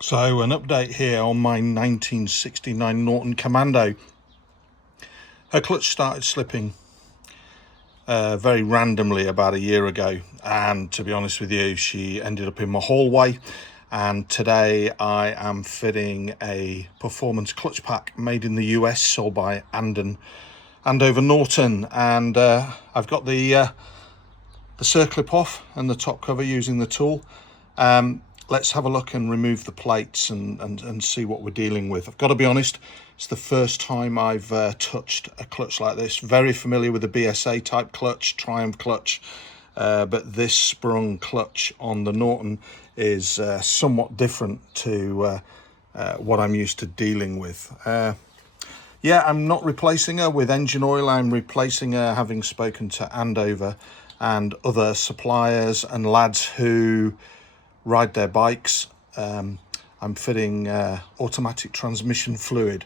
So an update here on my 1969 Norton Commando. Her clutch started slipping very randomly about a year ago, and to be honest with you, she ended up in my hallway. And today I am fitting a performance clutch pack made in the US, sold by Andover Norton, and I've got the circlip off and the top cover using the tool. Let's have a look and remove the plates and see what we're dealing with. I've got to be honest, it's the first time I've touched a clutch like this. Very familiar with the BSA type clutch, Triumph clutch, but this sprung clutch on the Norton is somewhat different to what I'm used to dealing with. Yeah, I'm not replacing her with engine oil. I'm replacing her having spoken to Andover and other suppliers and lads who ride their bikes. I'm fitting automatic transmission fluid,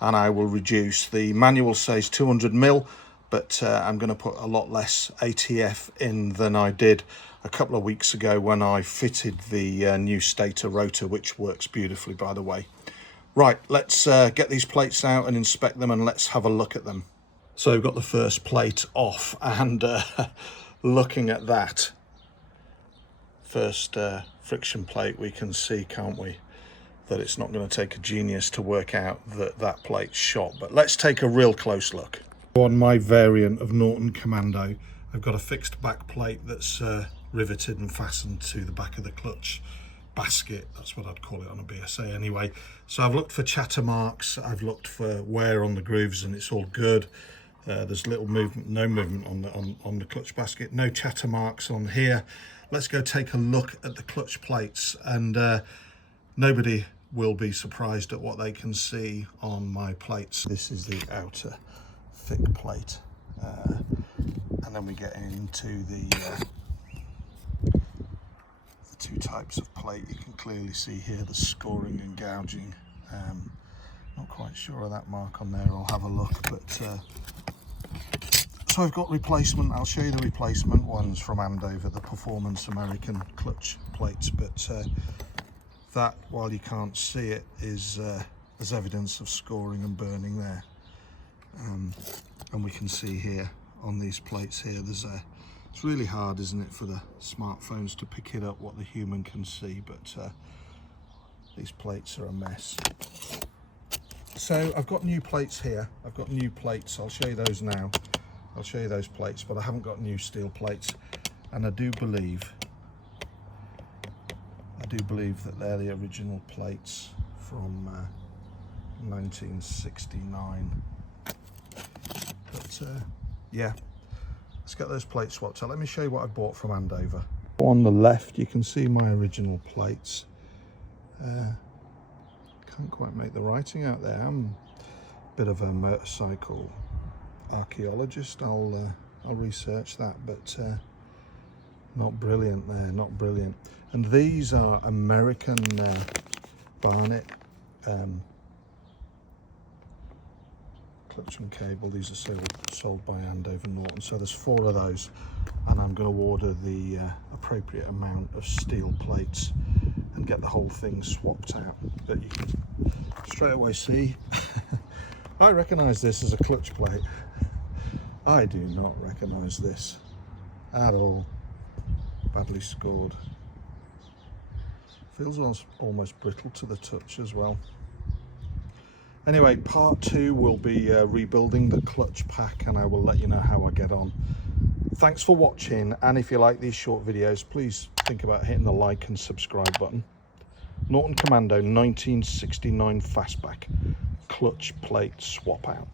and I will reduce. The manual says 200 ml, but I'm going to put a lot less ATF in than I did a couple of weeks ago when I fitted the new stator rotor, which works beautifully, by the way. Right, let's get these plates out and inspect them, and let's have a look at them. So we've got the first plate off, and looking at that first friction plate, we can see, can't we, that it's not going to take a genius to work out that that plate's shot. But let's take a real close look. On my variant of Norton Commando, I've got a fixed back plate that's riveted and fastened to the back of the clutch basket. That's what I'd call it on a BSA anyway. So I've looked for chatter marks, I've looked for wear on the grooves, and it's all good. There's little movement, no movement on the clutch basket, no chatter marks on here. Let's go take a look at the clutch plates, and nobody will be surprised at what they can see on my plates. This is the outer thick plate, and then we get into the two types of plate. You can clearly see here the scoring and gouging. Not quite sure of that mark on there, I'll have a look, but so I've got replacement. I'll show you the replacement ones from Andover, the performance American clutch plates, but that, while you can't see it, is there's evidence of scoring and burning there, and we can see here on these plates here, it's really hard, isn't it, for the smartphones to pick it up what the human can see, but these plates are a mess. So I've got new plates here. I've got new plates. I'll show you those now. I'll show you those plates, but I haven't got new steel plates, and I do believe that they're the original plates from 1969. But yeah, let's get those plates swapped. So let me show you what I bought from Andover. On the left, you can see my original plates. Can't quite make the writing out there. I'm a bit of a motorcycle archaeologist. I'll research that, but not brilliant there, not brilliant. And these are American Barnett clutch and cable. These are sold by Andover Norton. So there's 4 of those, and I'm going to order the appropriate amount of steel plates and get the whole thing swapped out. But you can straight away see I recognize this as a clutch plate. I do not recognize this at all. Badly scored. Feels almost brittle to the touch as well. Anyway, part 2 will be rebuilding the clutch pack, and I will let you know how I get on. Thanks for watching, and if you like these short videos, please think about hitting the like and subscribe button. Norton Commando 1969 fastback clutch plate swap out.